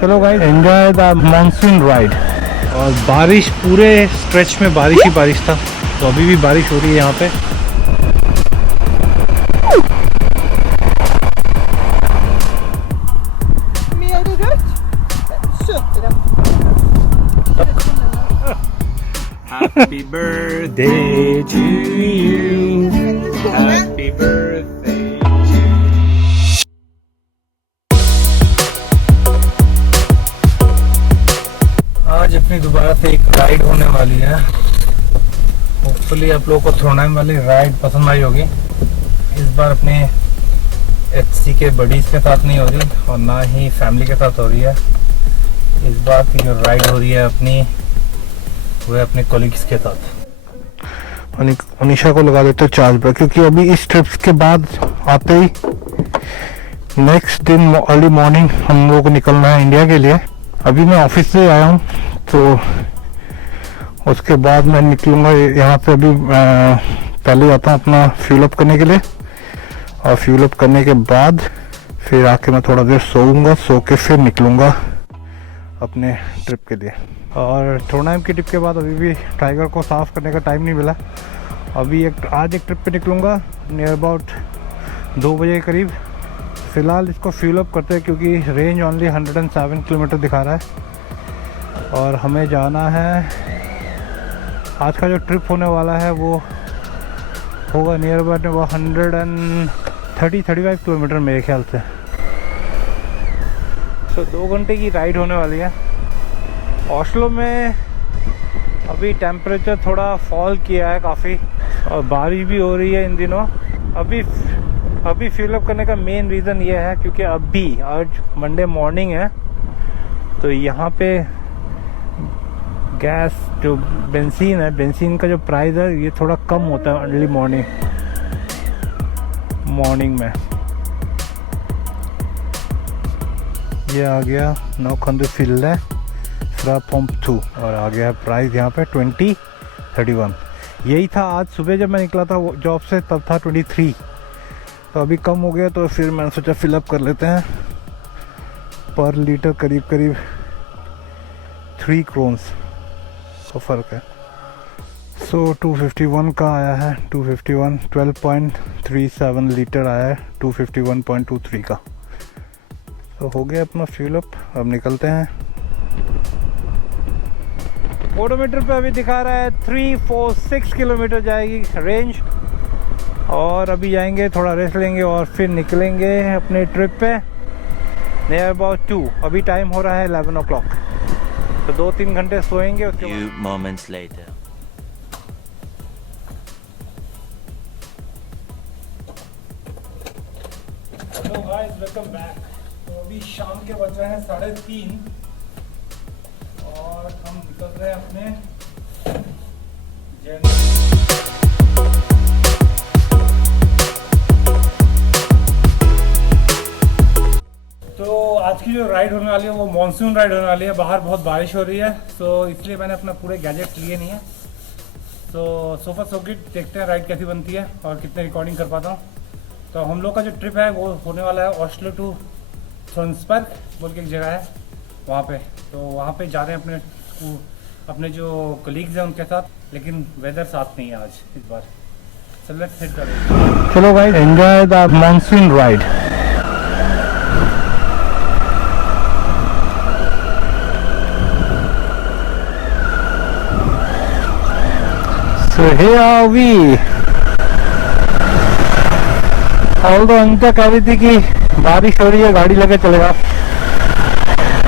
चलो guys, enjoy the monsoon ride. और बारिश, पूरे स्ट्रेच में बारिश ही बारिश था, तो अभी भी बारिश हो रही है यहाँ पे। Happy birthday to you. Happy birthday. आज अपनी दोबारा से एक राइड होने वाली है। होपफुली आप लोगों को थ्रोनाइम वाली राइड पसंद आई होगी। इस बार अपने HC के बडीज के साथ नहीं हो रही और ना ही फैमिली के साथ हो रही है। इस बार की जो राइड हो रही है अपनी, वो अपने कोलिग्स के साथ। अनिशा को लगा देते चार्ज पर, क्योंकि अभी इस ट्रिप्स के बाद आते ही नेक्स्ट दिन अर्ली मॉर्निंग हम लोगों को निकलना है इंडिया के लिए। अभी मैं ऑफिस से आया हूँ, तो उसके बाद मैं निकलूँगा यहाँ पे। अभी पहले जाता हूँ अपना फ्यूल अप करने के लिए, और फ्यूल अप करने के बाद फिर आके मैं थोड़ा देर सोऊंगा, सो के फिर निकलूँगा अपने ट्रिप के लिए। और थ्रोनाइम की ट्रिप के बाद अभी भी टाइगर को साफ़ करने का टाइम नहीं मिला। अभी आज एक ट्रिप पे निकलूँगा नियर अबाउट 2 बजे के करीब। फ़िलहाल इसको फ्यूल अप करते हैं, क्योंकि रेंज ओनली 107 किलोमीटर दिखा रहा है। और हमें जाना है, आज का जो ट्रिप होने वाला है वो होगा नियर अबाउट 135 किलोमीटर मेरे ख्याल से। तो 2 घंटे की राइड होने वाली है। ओस्लो में अभी टेम्परेचर थोड़ा फॉल किया है काफ़ी, और बारिश भी हो रही है इन दिनों। अभी फ्यूल अप करने का मेन रीज़न ये है क्योंकि अभी आज मंडे मॉर्निंग है, तो यहाँ पे गैस जो बेंजीन है, बेंजीन का जो प्राइस है ये थोड़ा कम होता है अर्ली मॉर्निंग में। ये आ गया नौखंडफिल्ले फ्रा पंप 2, और आ गया प्राइस यहाँ पे 2031। यही था आज सुबह जब मैं निकला था जॉब से, तब था 23। तो अभी कम हो गया, तो फिर मैंने सोचा फिलअप कर लेते हैं। पर लीटर करीब 3 क्रोन्स का फ़र्क है। सो 251 का आया है, 251 12.37 लीटर आया है 251.23 का। तो हो गया अपना फ्यूल अप, अब निकलते हैं। ओडोमीटर पे अभी दिखा रहा है 346 किलोमीटर जाएगी रेंज। और अभी जाएंगे, थोड़ा रेस्ट लेंगे और फिर निकलेंगे अपने ट्रिप पे नियर अबाउट 2। अभी टाइम हो रहा है 11 o'clock, तो 2-3 घंटे सोएंगे। उसके बाद हेलो गाइस, वेलकम बैक। तो अभी शाम के बज रहे हैं 3:30 और हम निकल रहे हैं अपने जर्नी। तो आज की जो राइड होने वाली है वो मॉनसून राइड होने वाली है। बाहर बहुत बारिश हो रही है, तो इसलिए मैंने अपना पूरे गैजेट लिए नहीं है। तो सोफा सॉकेट देखते हैं राइड कैसी बनती है और कितने रिकॉर्डिंग कर पाता हूँ। तो हम लोग का जो ट्रिप है वो होने वाला है ओस्लो टू थ्रोन्सबर्ग बोल के एक जगह है वहाँ पे। तो वहाँ पे जा रहे हैं अपने जो कलीग्स हैं उनके साथ, लेकिन वेदर साथ नहीं है आज इस बार। चलो लेट्स हिट करें। चलो guys, enjoy the monsoon ride. So here are we. Although Anita कह रही थी कि बारिश हो रही है, गाड़ी लेके चलेगा,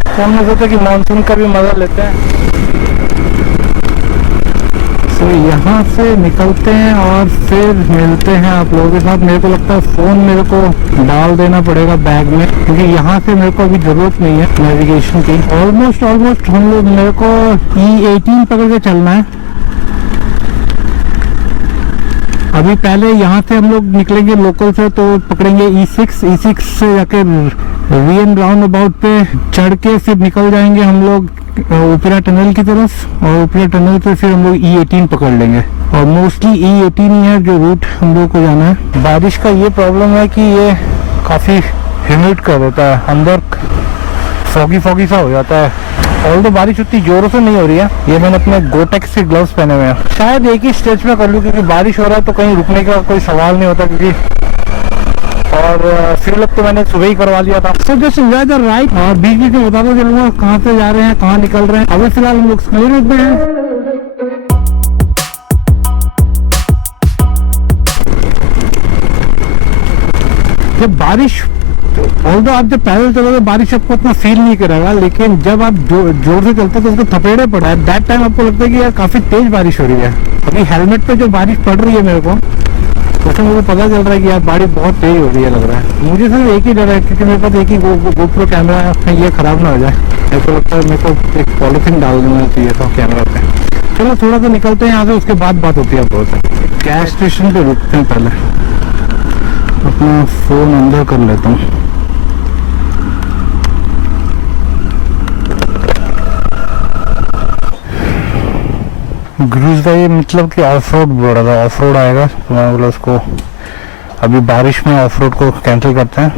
तो हमने सोचा कि मानसून का भी मजा लेते हैं। तो यहाँ से निकलते हैं और फिर मिलते हैं आप लोगों के साथ। मेरे को लगता है फ़ोन मेरे को डाल देना पड़ेगा बैग में, क्योंकि यहाँ से मेरे को अभी ज़रूरत नहीं है नेविगेशन की। ऑलमोस्ट हम लोग, मेरे को E18 पकड़ के चलना है। अभी पहले यहाँ से हम लोग निकलेंगे लोकल से, तो पकड़ेंगे E6 से जाके वीएन राउंड अबाउट पे चढ़ के फिर निकल जाएंगे हम लोग ओपेरा टनल की तरफ, और ओपेरा टनल पे फिर हम लोग E18 पकड़ लेंगे। और मोस्टली E18 ही है जो रूट हम लोग को जाना है। बारिश का ये प्रॉब्लम है कि ये काफ़ी ह्यूमिड कर देता है, अंदर फॉगी फॉगी सा हो जाता है। ऑल तो बारिश उतनी जोरों से नहीं हो रही है। ये मैंने अपने गोटेक्स के ग्लव्स पहने हुए हैं। शायद एक ही स्ट्रेच में कर लूँ क्योंकि बारिश हो रहा है तो कहीं रुकने का कोई सवाल नहीं होता, क्योंकि और फ्यूल अप तो मैंने सुबह ही करवा लिया था। So just enjoy the ride और बीच बीच में बताता चलूंगा कहाँ से जा रहे हैं, कहाँ निकल रहे हैं। अभी फिलहाल हम लोग स्कूल रोड में हैं। जब बारिश ऑल्दो आप जब पैदल चलोगे बारिश आपको उतना फील नहीं करेगा, लेकिन जब आप जोर से चलते तो उसको थपेड़े पड़ा है दैट टाइम आपको लगता है कि यार काफी तेज बारिश हो रही है। अभी हेलमेट पे जो बारिश पड़ रही है मेरे को, उससे मुझे पता चल रहा है कि यार बारिश बहुत तेज हो रही है लग रहा है। मुझे सिर्फ एक ही डर है क्योंकि मेरे पास एक ही GoPro कैमरा है, ये खराब ना हो जाए। मेरे को लगता है मेरे को एक पॉलिथीन डाल देना चाहिए था कैमरा पे। चलो थोड़ा सा निकलते हैं यहाँ से, उसके बाद बात होती है बहुत। गैस स्टेशन पे रुकते हैं, पहले अपना फोन अंदर कर लेता हूँ। ग्रूज का ये मतलब कि ऑफ रोड बोल रहा था, ऑफ रोड आएगा तो मैं बोला उसको अभी बारिश में ऑफ रोड को कैंसिल करते हैं।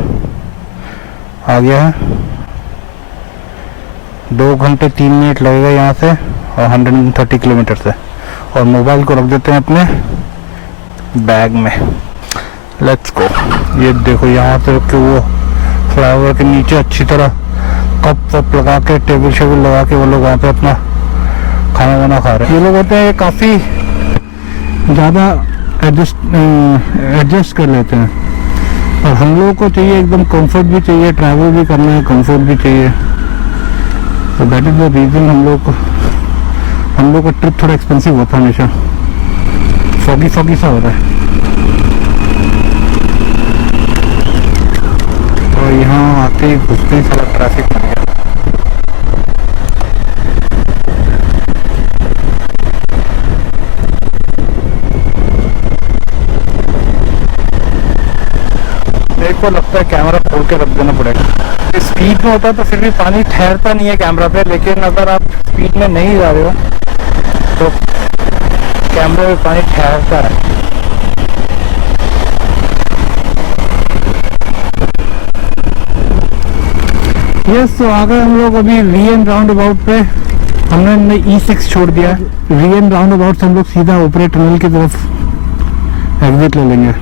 आ गया है 2 घंटे 3 मिनट लगेगा यहाँ से और 130 किलोमीटर से। और मोबाइल को रख देते हैं अपने बैग में। Let's go. ये देखो यहाँ से कि वो फ्लाईओवर के नीचे अच्छी तरह कप वप लगा के टेबल शेबल लगा के वो लोग वहाँ पे अपना खाना वाना खा रहे हैं। ये लोग होते हैं काफ़ी ज़्यादा एडजस्ट कर लेते हैं, और हम लोगों को चाहिए एकदम कंफर्ट भी चाहिए, ट्रैवल भी करना है, कंफर्ट भी चाहिए। तो दैट इज़ द रीज़न हम लोग का ट्रिप थोड़ा एक्सपेंसिव होता है हमेशा। फॉगी फॉगी सा हो रहा है और यहाँ आते ही घुसते ही सारा ट्रैफिक बन गया। मेरे को लगता है कैमरा खोल के रख देना पड़ेगा। स्पीड में होता है तो फिर भी पानी ठहरता नहीं है कैमरा पे, लेकिन अगर आप स्पीड में नहीं जा रहे हो तो कैमरे पे पानी ठहरता है। यस, तो आ गए हम लोग अभी VN राउंड अबाउट पे। हमने E6 छोड़ दिया। VN राउंड अबाउट से हम लोग सीधा ऊपरी टनल की तरफ एग्जिट ले लेंगे।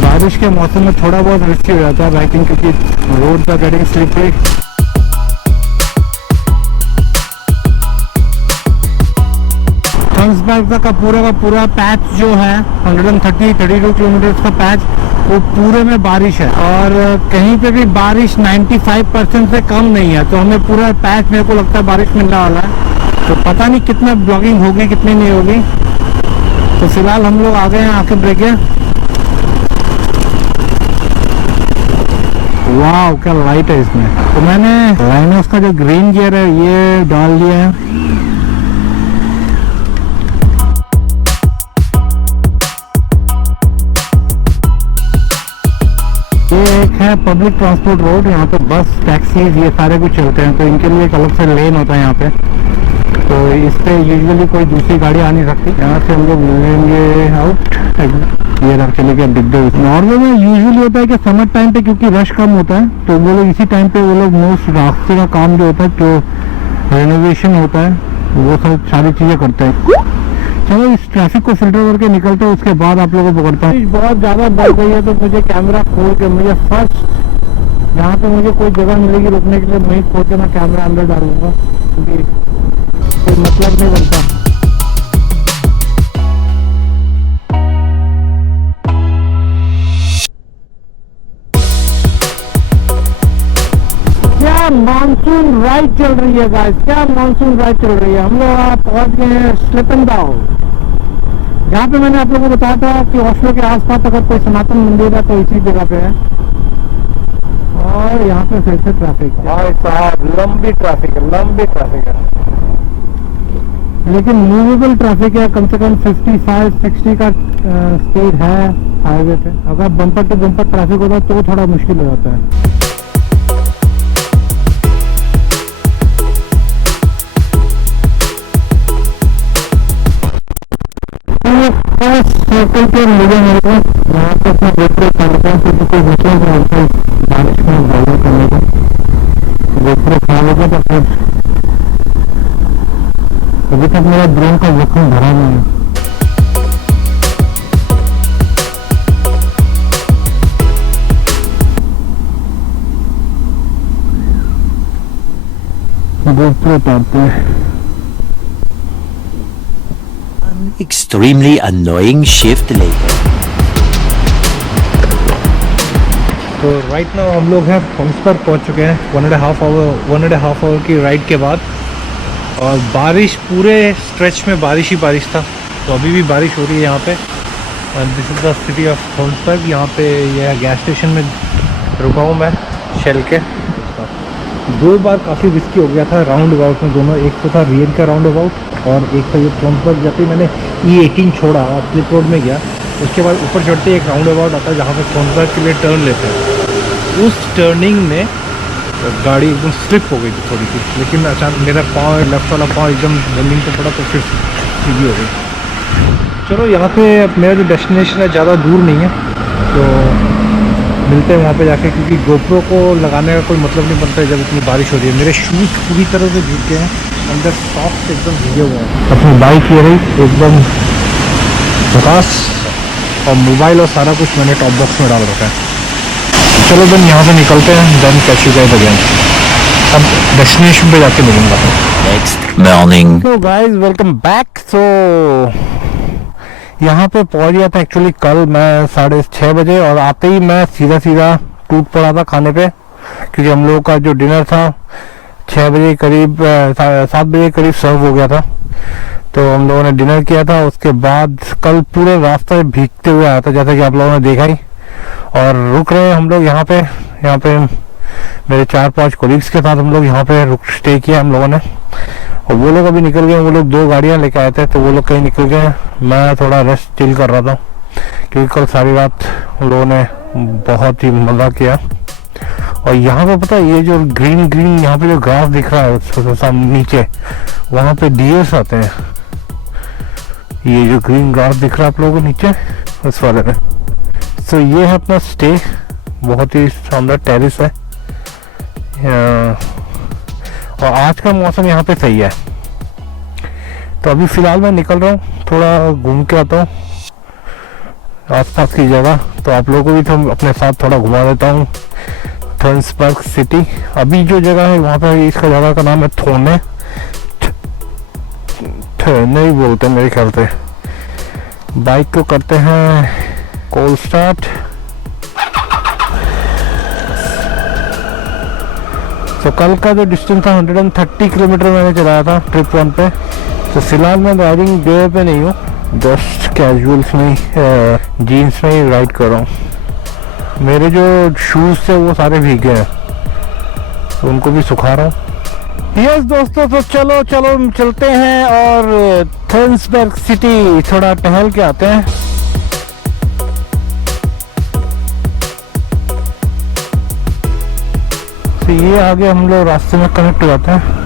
बारिश के मौसम में थोड़ा बहुत रिस्की हो जाता है बाइकिंग, क्योंकि रोड का गेटिंग स्लिपरी। थंग्सबर्ग का पूरा पैच जो है 132 किलोमीटर का पैच, वो पूरे में बारिश है और कहीं पे भी बारिश 95% से कम नहीं है। तो हमें पूरा पैच मेरे को लगता है बारिश मिलने वाला है। तो पता नहीं कितना ब्लॉगिंग होगी कितनी नहीं होगी। तो फिलहाल हम लोग आ गए हैं आके ब्रेक है। वाह क्या लाइट है इसमें। तो मैंने लाइनोस का जो ग्रीन गियर है ये डाल दिया है। ये एक है पब्लिक ट्रांसपोर्ट रोड, यहाँ पे बस टैक्सीज ये सारे कुछ चलते हैं, तो इनके लिए एक अलग से लेन होता है यहाँ पे। तो इस पे यूजुअली कोई दूसरी गाड़ी आ नहीं सकती। यहाँ से हम लोग लेंगे आउट। ये रख चले गए डिब्बे। नॉर्वे में यूजुअली होता है कि समर टाइम पे क्योंकि रश कम होता है तो वो लोग इसी टाइम पे वो लोग मोस्ट रास्ते का काम जो होता है, जो रेनोवेशन होता है, वो सब सारी चीजें करते हैं। चलो इस ट्रैफिक को फिल्टर करके निकलते हैं, उसके बाद आप लोगों को पकड़ता हूँ। बहुत ज़्यादा बढ़ गई है तो मुझे कैमरा खोल के मुझे फर्स्ट जहाँ पे मुझे कोई जगह मिलेगी रुकने के लिए वहीं खोल के मैं कैमरा अंदर डालूंगा, क्योंकि कोई मतलब नहीं बनता। क्या मानसून राइड चल रही है गाइस, क्या मानसून राइड चल रही है। हम लोग पहुंच गए हैं स्लिपेंडाउ, जहाँ पे मैंने आप लोगों को बताया था कि ओस्लो के आसपास अगर कोई सनातन मंदिर है तो इसी जगह पे है। और यहाँ पे फिर से ट्रैफिक भाई साहब, लंबी ट्रैफिक है, लेकिन मूवेबल ट्रैफिक है। कम से कम 55-60 का स्पीड है हाईवे पे। अगर बम्पर टू बम्पर ट्रैफिक होता तो थोड़ा मुश्किल हो जाता है। लोकल पे मिले मेरे को यहाँ पे अपना गोप्रो करते हैं, क्योंकि कोई होता है बारिश में ड्राइविंग करने को गोप्रो खा लेते तो फिर अभी तक मेरा ड्रोन का जोखिम भरा नहीं है। गोप्रो उतारते हैं। Extremely annoying shift later. तो राइट नाउ हम लोग हैं फॉन्स पर पहुंच चुके हैं 1.5 आवर की राइड के बाद, और बारिश पूरे स्ट्रेच में बारिश ही बारिश था। तो अभी भी बारिश हो रही है यहाँ पे। This is the city of Tonsberg. यहाँ पे यह गैस स्टेशन में रुका हूँ मैं शेल के। 2 बार काफ़ी रिस्की हो गया था राउंड अबाउट में दोनों। एक तो था रियल का राउंड अबाउट और एक था ये थॉन्सबर्ग। जब भी मैंने E18 छोड़ा और स्लिप रोड में गया, उसके बाद ऊपर चढ़ते एक राउंड अबाउट आता है जहाँ पे थॉन्सबर्ग के लिए टर्न लेते हैं। उस टर्निंग में गाड़ी एकदम स्लिप हो गई थी थोड़ी सी, लेकिन अचानक मेरा पाँव, लेफ्ट वाला पाँव एकदम जमीन पे पड़ा तो फिर सीधी हो गई। चलो यहाँ पे मेरा जो डेस्टिनेशन है ज़्यादा दूर नहीं है, तो मिलते हैं वहाँ पे जाके, क्योंकि गोप्रो को लगाने का कोई मतलब नहीं बनता है जब इतनी बारिश हो रही है। मेरे शूज़ पूरी तरह से भीग गए हैं, अंदर सॉक्स एकदम भीगे हुए हैं। अपनी बाइक ये रही एकदम झकास, और मोबाइल और सारा कुछ मैंने टॉप बॉक्स में डाल रखा है। चलो देन यहाँ से निकलते हैं, then catch you guys again. अब डेस्टिनेशन पे जाके मिलूंगा। Next morning. तो गाइस वेलकम बैक। सो यहाँ पे पहुँच गया था एक्चुअली कल मैं 6:30 बजे, और आते ही मैं सीधा टूट पड़ा था खाने पे, क्योंकि हम लोगों का जो डिनर था 6 बजे करीब 7 बजे करीब सर्व हो गया था। तो हम लोगों ने डिनर किया था, उसके बाद कल पूरे रास्ते भीगते हुए आया था, जैसा कि आप लोगों ने देखा ही। और रुक रहे हैं हम लोग यहाँ पे मेरे 4-5 कोलीग्स के साथ हम लोग यहाँ पे स्टे किया हम लोगों ने। और वो लोग अभी निकल गए, वो लोग 2 गाड़ियाँ लेके आए थे, तो वो लोग कहीं निकल गए। मैं थोड़ा रेस्ट चिल कर रहा था, क्योंकि कल सारी रात हम लोगों ने बहुत ही मज़ा किया। और यहाँ पे पता है ये जो ग्रीन यहाँ पे जो घास दिख रहा है सामने नीचे, वहाँ पे डियर्स आते हैं। ये जो ग्रीन घास दिख रहा है आप लोगों को नीचे उस वाले में। तो ये है अपना स्टे, बहुत ही शानदार टेरिस है। और आज का मौसम यहाँ पे सही है। तो अभी फ़िलहाल मैं निकल रहा हूँ, थोड़ा घूम के आता हूँ आसपास की जगह। तो आप लोगों को भी तो अपने साथ थोड़ा घुमा देता हूँ थॉन्सबर्ग सिटी। अभी जो जगह है वहाँ पे, इसका जगह का नाम है थोने नहीं बोलते मेरे ख्याल से। बाइक को करते हैं कोल्ड स्टार्ट। तो कल का जो डिस्टेंस था 130 किलोमीटर मैंने चलाया था ट्रिप 1 पे। तो फिलहाल मैं राइडिंग वे पे नहीं हूँ, जस्ट कैजुअल्स में जीन्स में ही राइड कर रहा हूँ। मेरे जो शूज़ थे वो सारे भीगे हैं, तो उनको भी सुखा रहा हूँ। यस दोस्तों, तो चलो चलते हैं और थॉन्सबर्ग सिटी थोड़ा टहल के आते हैं। तो ये आगे हम लोग रास्ते में कनेक्ट हो जाते हैं।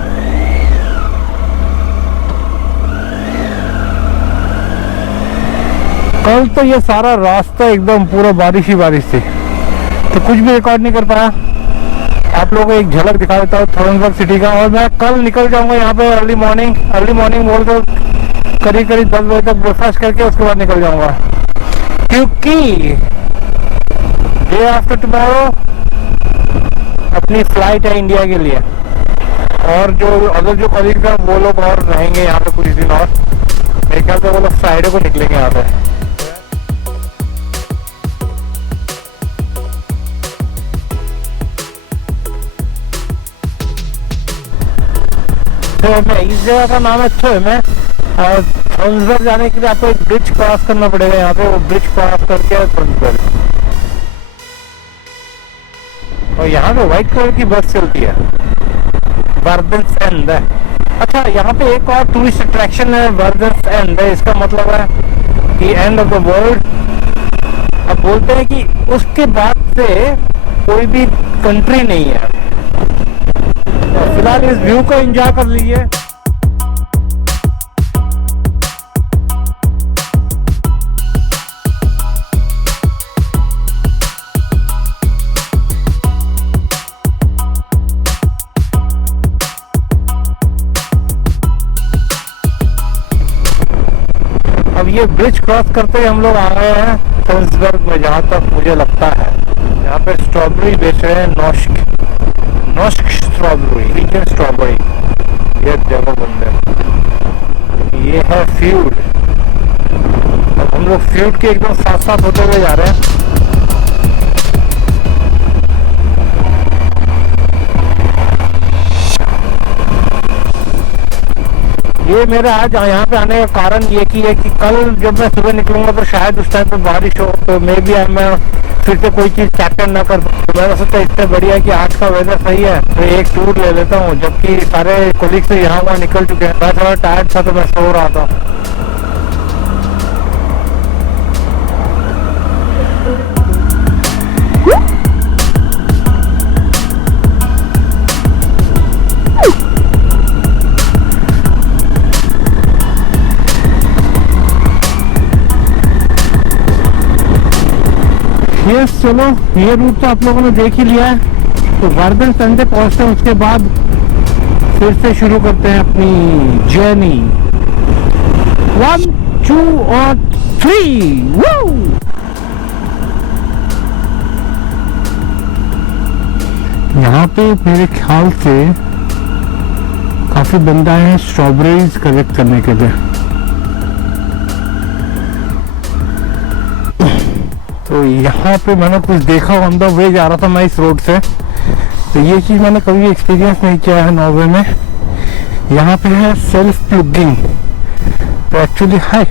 कल तो ये सारा रास्ता एकदम पूरा बारिश ही बारिश थी, तो कुछ भी रिकॉर्ड नहीं कर पाया। आप लोगों को एक झलक दिखा देता हूँ थॉन्सबर्ग सिटी का। और मैं कल निकल जाऊंगा यहाँ पे अर्ली मॉर्निंग बोल तो करीब 10 बजे तक ब्रेकफास्ट करके उसके बाद निकल जाऊंगा, क्योंकि डे आफ्टर टुमारो अपनी फ्लाइट है इंडिया के लिए। और जो कॉलीग हैं वो लोग और रहेंगे यहाँ पे कुछ दिन और। मेरे ख्याल से वो लोग फ्राइडे को निकलेंगे यहाँ पे। इस जगह का नाम है थोमे। और थॉन्सबर्ग जाने के लिए आपको एक ब्रिज क्रॉस करना पड़ेगा यहाँ पे, वो ब्रिज क्रॉस करके थॉन्सबर्ग। और यहाँ पे व्हाइट कलर की बस चलती है, वर्देंस एंड। अच्छा, यहाँ पे एक और टूरिस्ट अट्रैक्शन है, वर्देंस एंड। इसका मतलब है कि एंड ऑफ द वर्ल्ड। अब बोलते हैं कि उसके बाद से कोई भी कंट्री नहीं है। तो फिलहाल इस व्यू को एंजॉय कर लीजिए। ये ब्रिज क्रॉस करते ही हम लोग आ गए हैं सेल्सबर्ग में, जहाँ तक मुझे लगता है। यहाँ पे स्ट्रॉबेरी बेच रहे हैं, नॉश्क स्ट्रॉबेरी, रीजन स्ट्रॉबेरी। ये देखो बंदे, ये है फ्यूड। अब हम लोग फ्यूड के एकदम साथ साथ होते हुए जा रहे हैं। ये मेरा आज यहाँ पे आने का कारण ये की है कि कल जब मैं सुबह निकलूंगा तो शायद उस टाइम पे बारिश हो, तो मे बी मैं फिर से कोई चीज कैप्चर ना कर पाऊँ। तो मैंने सोचा इससे बढ़िया है कि आज का वेदर सही है तो एक टूर ले लेता हूँ, जबकि सारे कोलीग से यहाँ वहाँ निकल चुके हैं। मैं थोड़ा टायर्ड था तो मैं सो रहा था। यस, चलो ये रूट तो आप लोगों ने देख ही लिया है। तो वर्धन संडे पहुंचते हैं, उसके बाद फिर से शुरू करते हैं अपनी जर्नी। 1 2 और 3 वो। यहाँ पे मेरे ख्याल से काफी बंदा है स्ट्रॉबेरीज कलेक्ट करने के लिए। तो यहाँ पे मैंने कुछ देखा, ऑन द वे जा रहा था मैं इस रोड से, तो ये चीज़ मैंने कभी एक्सपीरियंस नहीं किया है नॉर्वे में। यहाँ पे है सेल्फ प्लगिंग, तो एक्चुअली है,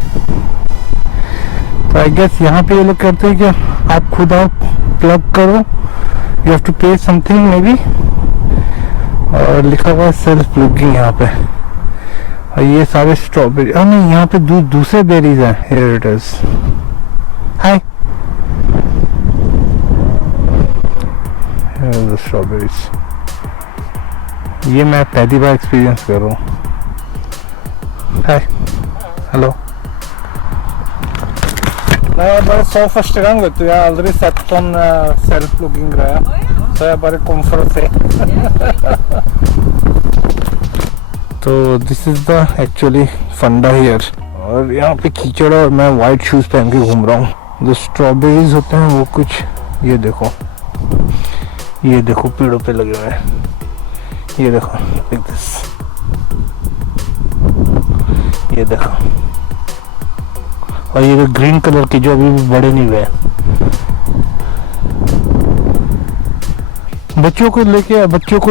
तो आई गेस यहाँ पे ये लोग कहते हैं कि आप खुद आप प्लग करो, यू हैव टू पे समथिंग मे बी, और लिखा हुआ है सेल्फ प्लगिंग यहाँ पे। और ये सारे स्ट्रॉबेरी, और नहीं यहाँ पे दूसरे बेरीज हैं। Here it is, hi strawberries. ये मैं पहली बार एक्सपीरियंस कर रहा हूँ। हाय, hello. Jag bara så första gången, vet du. Jag har aldrig sett sån self-plugging-greia. Så jag bara kom för att se. तो दिस इज द एक्चुअली फंडा here. और यहाँ पे कीचड़ और मैं वाइट शूज पहन के घूम रहा हूँ। जो स्ट्रॉबेरीज होते हैं वो कुछ ये देखो, ये देखो पेड़ों पे लगे हुए हैं, ये देखो लाइक दिस, ये देखो। और ये ग्रीन कलर के जो अभी भी बड़े नहीं हुए हैं। बच्चों को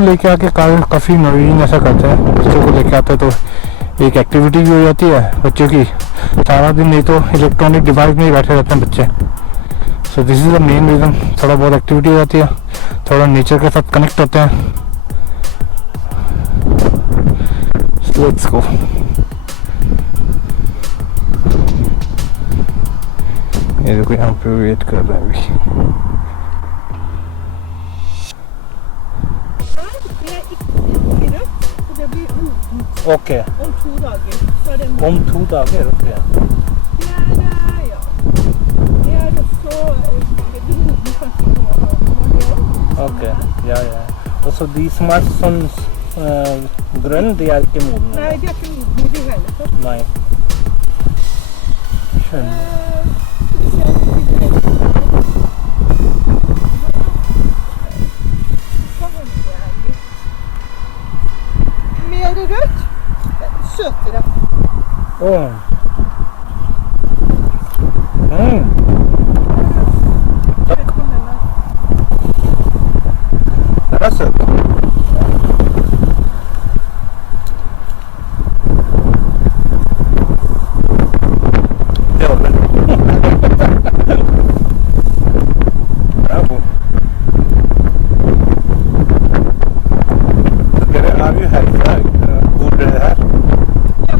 लेके आके काफी नवीन ऐसा करते हैं। बच्चों को लेके आते हैं तो एक एक्टिविटी भी हो जाती है बच्चों की। सारा दिन नहीं तो इलेक्ट्रॉनिक डिवाइस में ही बैठे रहते हैं बच्चे। So this is the main reason. थोड़ा बहुत एक्टिविटी हो जाती है, थोड़ा नेचर के साथ कनेक्ट होते हैं। Let's go. ये देखो यहाँ पे वेट कर रहे हैं अभी। Okej. Om 2 dager. Så er det Om 2 dager, okej. ja. Det er også groden kanskje på Okej, ja. Og så de som er sånn grønn, de er ikke modne? Nei, de er ikke modne i det hele tatt. Nei. Skjønner. Mer rødt, søtere. Åh. Det er søtt. Det var det. Bravo. Så dere er jo herfra. Bor dere her? Ja.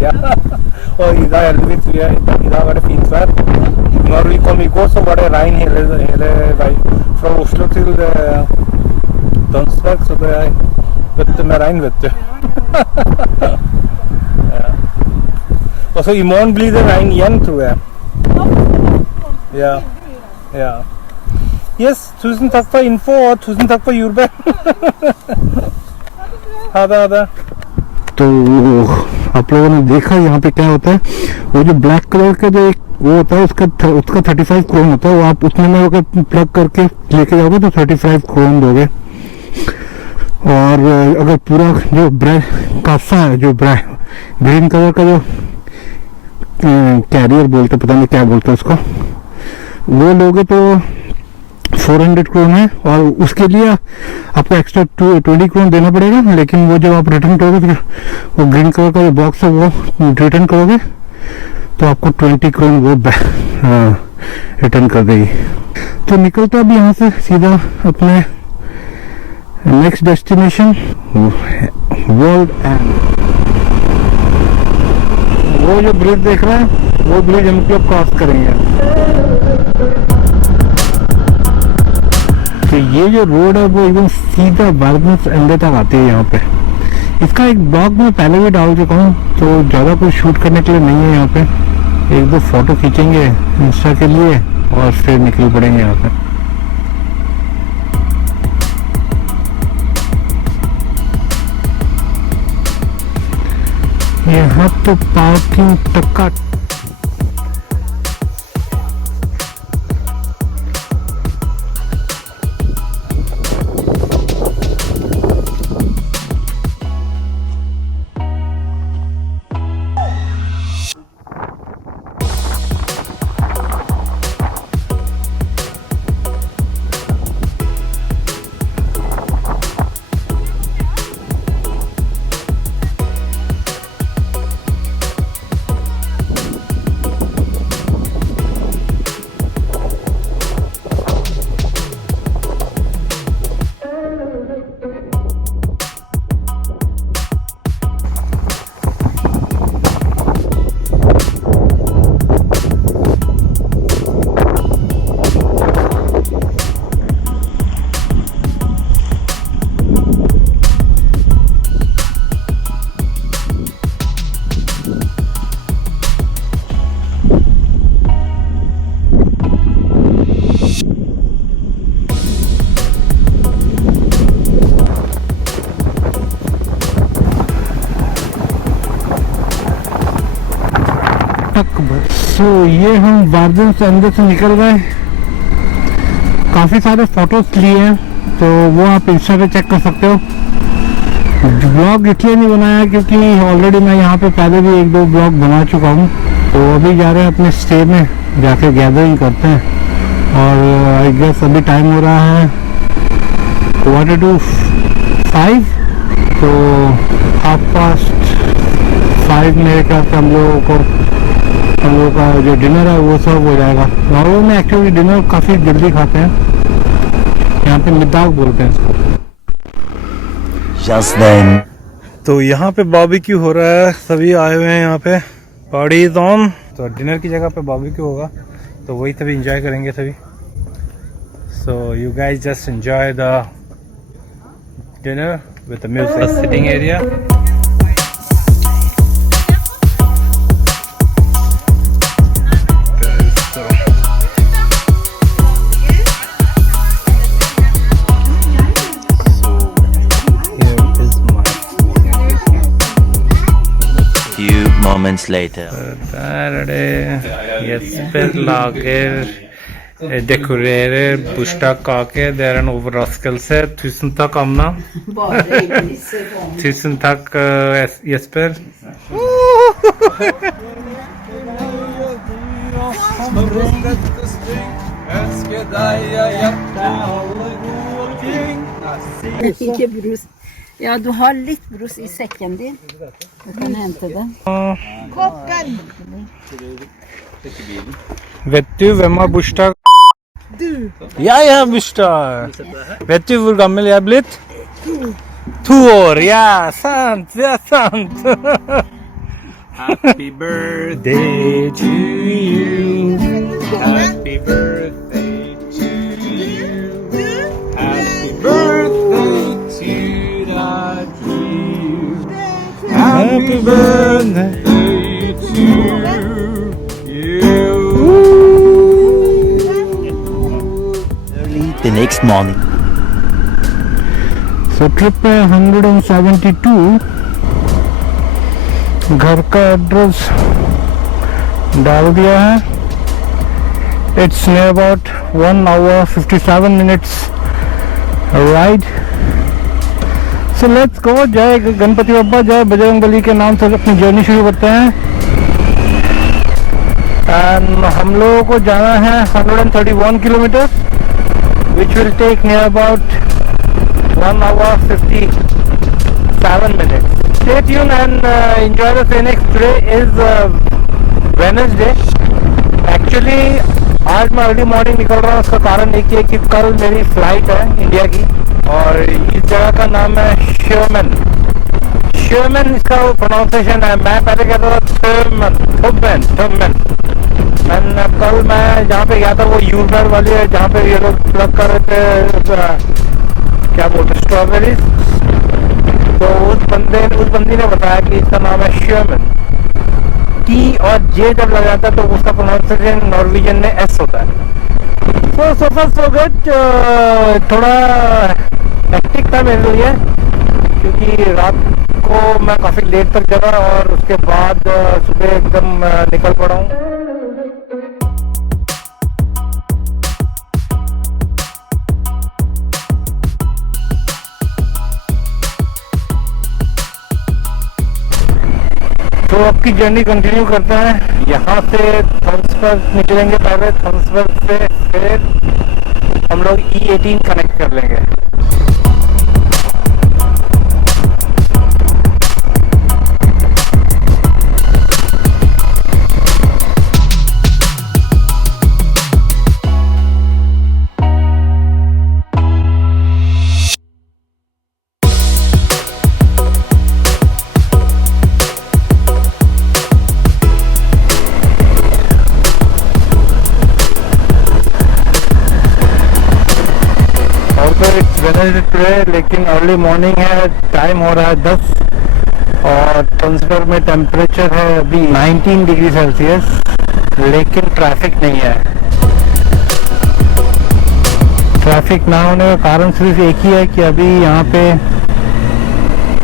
Ja. Og i dag heldigvis, i dag var det fint vær. Når vi kom i går så var det regn hele veien. Fra Oslo til Tønsberg, så det er vet du, med regn, vet du. Ja. Og så i morgen blir det regn igjen, tror jeg. Ja. Yes, tusen takk for info og tusen takk for jordbær. Ha det. तो आप लोगों ने देखा यहाँ पे क्या होता है, वो जो ब्लैक कलर का जो एक वो होता है उसका 35 क्रोन होता है, वो आप उतने में अगर प्लग करके लेके जाओगे तो 35 क्रोन दोगे। और अगर पूरा जो काफा है, जो ग्रीन कलर का जो कैरियर बोलते, पता नहीं क्या बोलते उसको, वो लोगे तो 400 क्रोन है, और उसके लिए आपको एक्स्ट्रा 20 क्रोन देना पड़ेगा। लेकिन वो जब आप रिटर्न करोगे, फिर वो ग्रीन कलर का जो बॉक्स है वो रिटर्न करोगे तो आपको 20 क्रोन वो रिटर्न कर देगी। तो निकलता अब यहाँ से सीधा अपने नेक्स्ट डेस्टिनेशन वर्ल्ड एंड। वो जो ब्रिज देख रहा है वो ब्रिज हम लोग क्रॉस करेंगे। तो ये जो रोड है वो एकदम सीधा बार्गन्स एंड तक आती है यहाँ पे। इसका एक ब्लॉग मैं पहले भी डाल चुका हूँ, तो ज़्यादा कुछ शूट करने के लिए नहीं है। यहाँ पे 1-2 फोटो खींचेंगे इंस्टा के लिए और फिर निकल पड़ेंगे यहाँ पे। यहाँ तो पार्किंग टक्का तो ये हम वार्जन से अंदर से निकल गए। काफ़ी सारे फोटोज लिए हैं, तो वो आप इंस्टा पे चेक कर सकते हो। ब्लॉग इसलिए नहीं बनाया क्योंकि ऑलरेडी मैं यहाँ पे पहले भी 1-2 ब्लॉग बना चुका हूँ। तो अभी जा रहे हैं अपने स्टे में, जाके गैदरिंग करते हैं। और आई गेस अभी टाइम हो रहा है 4:45, तो 5:30 मेरे ख्याल से हम लोगों का जो डिनर है वो सब हो जाएगा। नॉर्वे में एक्चुअली डिनर काफ़ी जल्दी खाते हैं, यहाँ पे मिदाग बोलते हैं इसको। Just then. तो यहाँ पे बारबेक्यू हो रहा है, सभी आए हुए हैं यहाँ पे, पार्टी इज ऑन। तो डिनर की जगह पे बारबेक्यू होगा, तो वही सभी इंजॉय करेंगे सभी। So you guys just enjoy the dinner with the music. Sitting area, Moments later. Der Jesper lager, dekorerer bursdagskake. Det er en overraskelse. Tusen takk, Anna. Tusen takk, Jesper. Ikke brus. Ja, du har litt brus i sekken din. Du kan hente det. Vet du hvem har bursdag? Du. Jeg har bursdag! Vet du hvor gammel jeg er blitt? 2 år! Ja, sant! Det er sant! Happy birthday to you. Happy birthday to you. Happy birthday to you. Happy birthday to you. Early next morning. So trip पे 172 घर का address डाल दिया है. It's near about 1 hour 57 minutes ride. So let's go. जय गणपति बप्पा, जय बजरंगबली के नाम से अपनी जर्नी शुरू करते हैं. एंड हम लोगों को जाना है 131 kilometre which will take near about 1 hour 57 minutes. Stay tuned and enjoy the Phoenix. Today is Wednesday. Actually आज मैं अर्ली मॉर्निंग निकल रहा हूँ. उसका कारण एक ही है कि कल मेरी फ्लाइट है इंडिया की, और इस जगह का नाम है शर्मन. शर्मन इसका वो प्रोनाउंसिएशन है. मैं पहले कहता था थर्मन. कल मैं जहाँ पे गया था वो यूबर वाली है जहाँ पे ये लोग प्लग कर रहे थे क्या बोलते स्ट्रॉबेरीज. तो उस बंदी ने बताया कि इसका नाम है शर्मन. टी और जे जब लग जाता है तो उसका प्रोनाउंसिएशन नॉर्वेजियन में एस होता है. सो फर सो गुड. थोड़ा हेक्टिक था मेरे लिए क्योंकि रात को मैं काफ़ी लेट तक जगा और उसके बाद सुबह एकदम निकल पड़ा हूँ. तो अब की जर्नी कंटिन्यू करते हैं. यहाँ से थम्सबर्ग निकलेंगे पहले. थम्सबर्ग से फिर हम लोग E18 कनेक्ट कर लेंगे. टुडे लेकिन अर्ली मॉर्निंग है. टाइम हो रहा है 10 और थम्सबर्ग में टेम्परेचर है अभी 19 डिग्री सेल्सियस, लेकिन ट्रैफिक नहीं है. ट्रैफिक ना होने का कारण सिर्फ एक ही है कि अभी यहाँ पे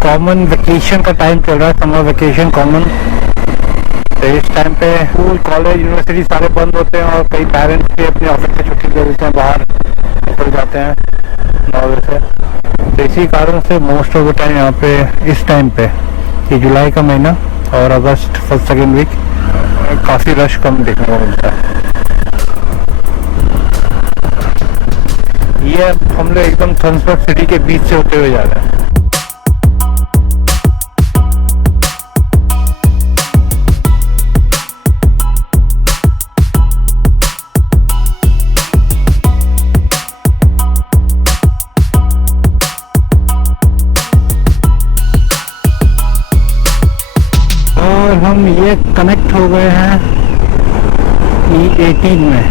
कॉमन वेकेशन का टाइम चल रहा है. Summer vacation common. तो इस टाइम पे स्कूल कॉलेज यूनिवर्सिटी सारे बंद होते हैं और कई पेरेंट्स भी अपने ऑफिस से छुट्टी ले लेते हैं, बाहर निकल जाते हैं 9 बजे से. तो इसी कारण से मोस्ट ऑफ द टाइम यहाँ पे इस टाइम पे ये जुलाई का महीना और अगस्त फर्स्ट सेकेंड वीक काफ़ी रश कम देखने को मिलता है. ये हम लोग एकदम थम्सबर्ग सिटी के बीच से होते हुए जा रहे हैं. हम ये कनेक्ट हो गए हैं E18 में.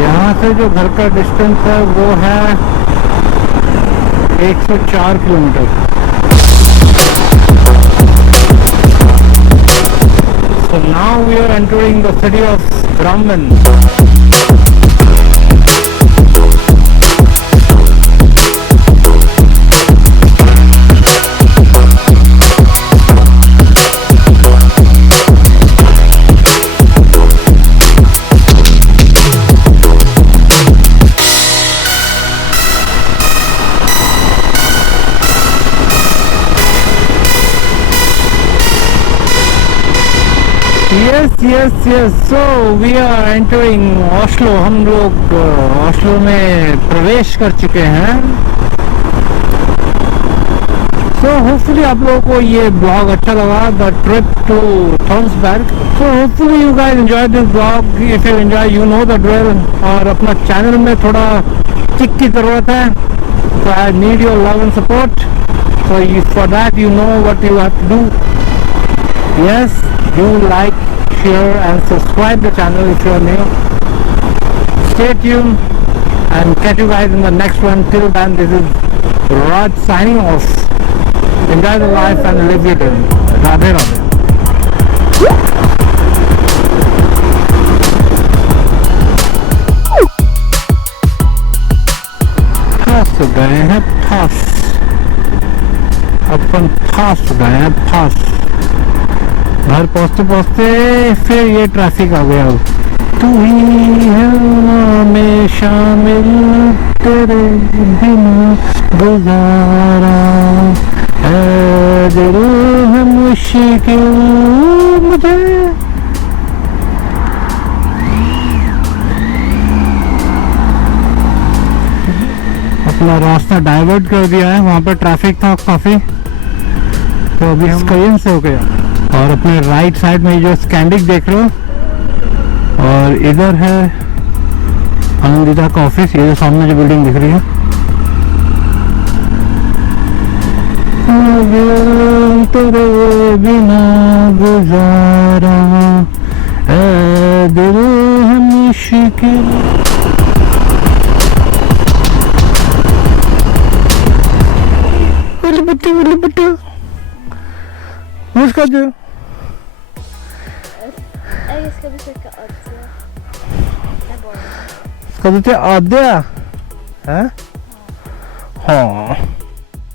यहाँ से जो घर का डिस्टेंस है वो है 104 kilometre. So now we are entering the city of Drammen. Yes. So we are entering Oslo. हम लोग ऑस्लो में प्रवेश कर चुके हैं. So hopefully आप लोगों को ये ब्लॉग अच्छा लगा. The trip to Tønsberg. So hopefully you guys enjoyed this vlog. If you enjoy, you know the drill. और अपना चैनल में थोड़ा किक की ज़रूरत है. So I need your love and support. So for that you know what you have to do. Yes, do like, share and subscribe the channel if you are new. Stay tuned and catch you guys in the next one. Till then, this is Raj signing off. Enjoy the life and live your dream. Radhe Radhe. गए हैं फंस, अपन फंस गए हैं फंस। घर पहुंचते पहुंचते फिर ये ट्रैफिक आ गया। तू ही है में शामिल, तेरे बिना गुजारा है दिल है मुश्किल मुझे। अपना रास्ता डाइवर्ट कर दिया है, वहाँ पर ट्रैफिक था काफ़ी, तो अभी हम स्काईन से हो गया। और अपने राइट साइड में जो स्कैंडिक देख रहे हो, और इधर है आनंदिता का ऑफिस। ये जो सामने जो बिल्डिंग दिख रही है, तेरे बिना गुजारा है दिल है मुश्किल। Willy bitte. Was gaat je? Jag ska besöka Adja. Där bor hon. Ska du till Adja? Hä? Ja.